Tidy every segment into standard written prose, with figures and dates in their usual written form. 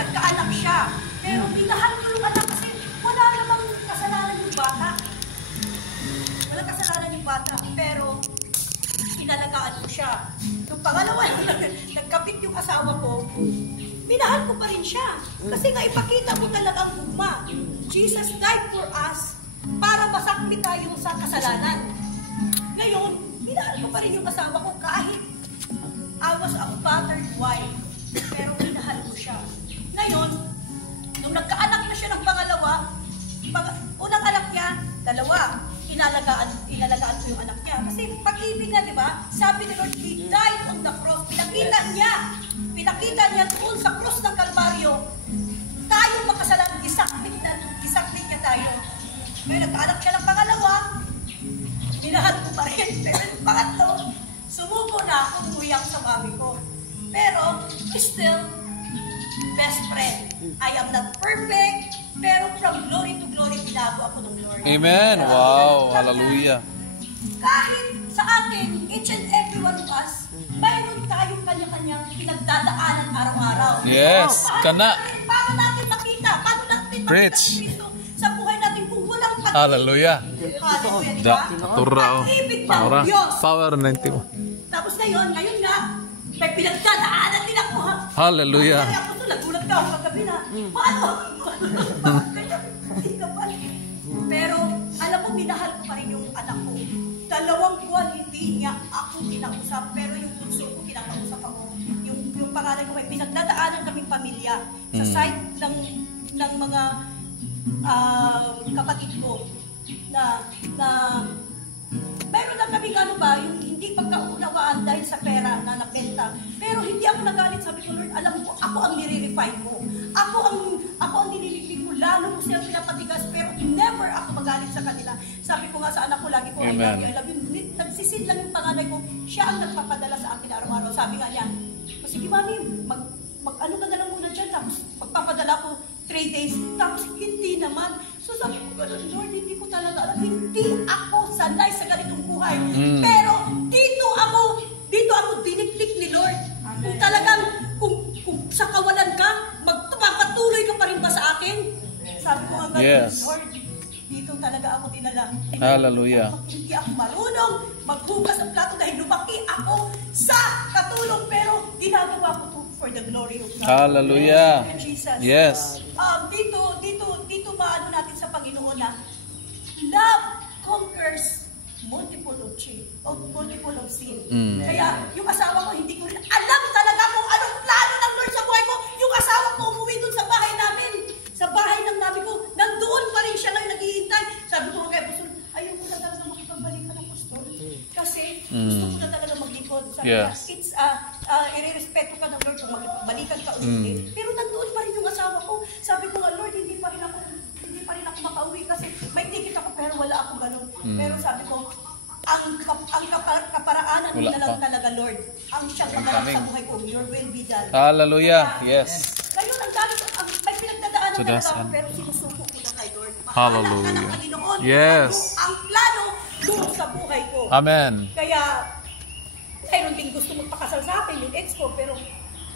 nagkaanak siya. Pero minahal ko yung anak kasi wala namang kasalanan yung bata. Wala kasalanan yung bata. Pero inalagaan ko siya. Yung pangalawa, nagkapit yung asawa ko, minahal ko pa rin siya. Kasi nga ipakita mo talagang ugma. Jesus died for us para masaklit tayo sa kasalanan. Ngayon, minahal ko pa rin yung asawa ko kahit I was a battered wife. Pero minahal ko siya. Ngayon, nung nagkaanak na siya ng pangalawa, unang anak niya, dalawa, inalagaan ko yung anak niya. Kasi pag-ibig nga, di ba? Sabi ni Lord, He died on the cross. Pinakita niya doon sa cross ng Kalbaryo, tayo makasalanan, isaklit niya tayo. Ngayon, nagkaanak siya ng pangalawa, minahal ko pa rin. Pero yung pangatlo, sumuko na ako, umuwi ako sa mami ko. Pero, still, best friend. I am not perfect, pero from glory to glory, binago ako ng Lord. Amen. Wow. Hallelujah. Kahit sa atin, each and every one of us, mayroon tayong kanya-kanyang pinagdadaanan araw-araw. Yes. Kana. Paano natin makita? Paano natin makita Preach. si Cristo sa buhay natin kung walang pag-ibig? Hallelujah. Hallelujah, Da. diba? Turra. Pag-ibig ng Diyos. Power 90. Tapos ngayon nga, may pinagdadaanan din ako, ha? Hallelujah. Kaya ako nagulat ka ako kagabi na, paano? Pero, alam mo, minahal ko pa rin yung anak ko. 2 buwan, hindi niya ako kinausap, pero yung bunso ko, kinakausap ako. Yung pangalan ko, may pinagdadaanan kaming pamilya sa side ng mga kapatid ko na meron lang kami yung hindi pagkaunawaan dahil sa pera na nabenta. Pero hindi ako nagalit. Sabi ko, Lord, alam ko, ako ang nire-refine mo. Ako ang nililiglig mo. Lalo mo siya pinapatigas, pero never ako magalit sa kanila. Sabi ko nga sa anak ko, lagi ko, I love you. Nagsisid lang yung panganay ko. Siya ang nagpapadala sa akin araw-araw. Sabi nga niya, sige mami, mag-ano ka na lang muna dyan. Tapos magpapadala ko 3 days. Tapos hindi naman. So sabi ko, Lord, hindi ko talaga alam. Hindi ako sanay sa ganitong buhay. Pero dito ako diniklik ni Lord. Kung talagang, kung sa kawalan ka, magpapatuloy ka pa rin ba sa akin? Sabi ko nga, Lord, dito talaga ako dinala. Hallelujah. Hindi ako marunong maghugas ng plato dahil lumaki ako sa katulong, pero ginagawa ko to for the glory of God. Hallelujah. Jesus. Yes. Dito maano natin sa Panginoon na love conquers multiple of sin. Kaya yung asawa ko, hindi ko rin alam talaga kung anong plano ng Lord sa buhay ko. Yung asawa ko umuwi dun sa bahay namin, sa bahay ng mami ko, nandoon pa rin siya ngayon naghihintay. Sabi ko kay Apostol, ayaw ko na talaga makipagbalikan ng Apostol. Kasi gusto ko na talaga maglingkod. Sabi niya, it's irerespeto ka ng Lord kung makipagbalikan ka ulit. Pero nandoon pa rin yung asawa ko. Sabi ko nga, Lord, hindi pa rin ako makauwi kasi may ticket ako pero wala akong ganun. Pero sabi ko, ang kaparaanan mo na lang talaga, Lord. Ang siyang pangarap sa buhay ko, your will be done. Hallelujah. Yes. Kayo may pinagdadaanan talaga ako, pero sinusuko ko na kay Lord. Hallelujah. Mahalak ka ng Panginoon. Yes. Ang plano mo sa buhay ko. Amen. Kaya, mayroon din gusto magpakasal sa akin, yung ex ko, pero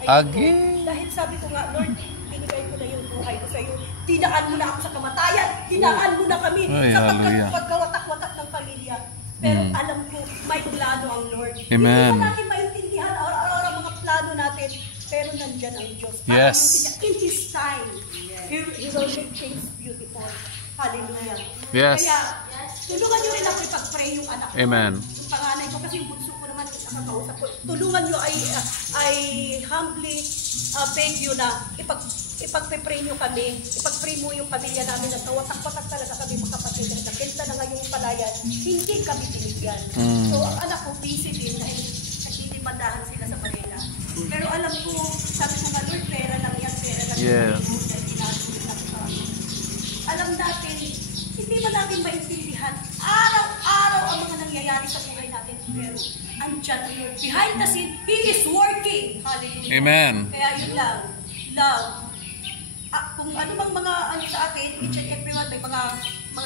dahil sabi ko nga, Lord, binigay ko na yung buhay ko sa iyo. Dinaan mo na ako sa kamatayan. Dinaan mo na kami sa pagkawatak-watak ng pamilya. Pero alam ko, may plano ang Lord. Amen. Hindi pa natin maintindihan araw-araw ang mga plano natin. Pero nandyan ang Diyos. Yes. In His time, He will make things beautiful. Hallelujah. Yes. Kaya, tulungan nyo rin ako ipag-pray yung anak ko. Amen. Yung panganay ko, kasi yung bunso ko naman, nakakausap ko. Tulungan nyo ay humbly beg you na ipag-pray nyo kami. Ipag-pray mo yung pamilya namin na tawatak-watak talaga kami magkapatid. Nagkenta na nga yung palayan, hindi kami binigyan. So, ang anak ko busy din dahil nagtitimandahan sila sa Manila. Pero alam ko, sabi ko nga, Lord, pera lang yan, pera lang yan. Alam natin, hindi ba natin maintindihan araw-araw ang mga nangyayari sa buhay natin, pero andyan ang Lord. Behind the scene, He is working. Hallelujah. Amen. Kaya yun lang, love. Kung ano bang mga sa atin, each and everyone, may mga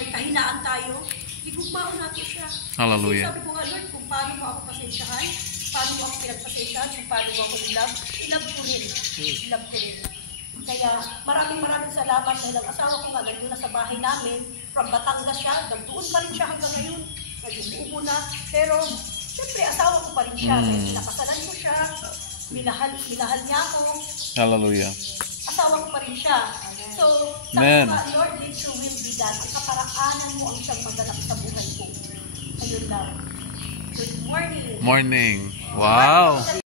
kahinaan tayo, igugmao natin siya. Hallelujah. Kasi sabi ko nga, Lord, kung paano mo ako pasensyahan, paano mo ako pinagpasensyahan, kung paano mo ako i-love ko rin. I-love ko rin. Kaya maraming salamat dahil ang asawa ko nga ganun na sa bahay namin. From Batangas siya, nagtuon pa rin siya hanggang ngayon. Nag-uubo na. Pero, siyempre, asawa ko pa rin siya. Kaya pinakasalan ko siya. Minahal niya ako. Hallelujah. Asawa ko pa rin siya. So, sabi Amen. ko, Lord, let your will be done. Ang kaparaanan mo ang siyang maganap sa buhay ko. Ayun lang. Good morning. Morning. Wow.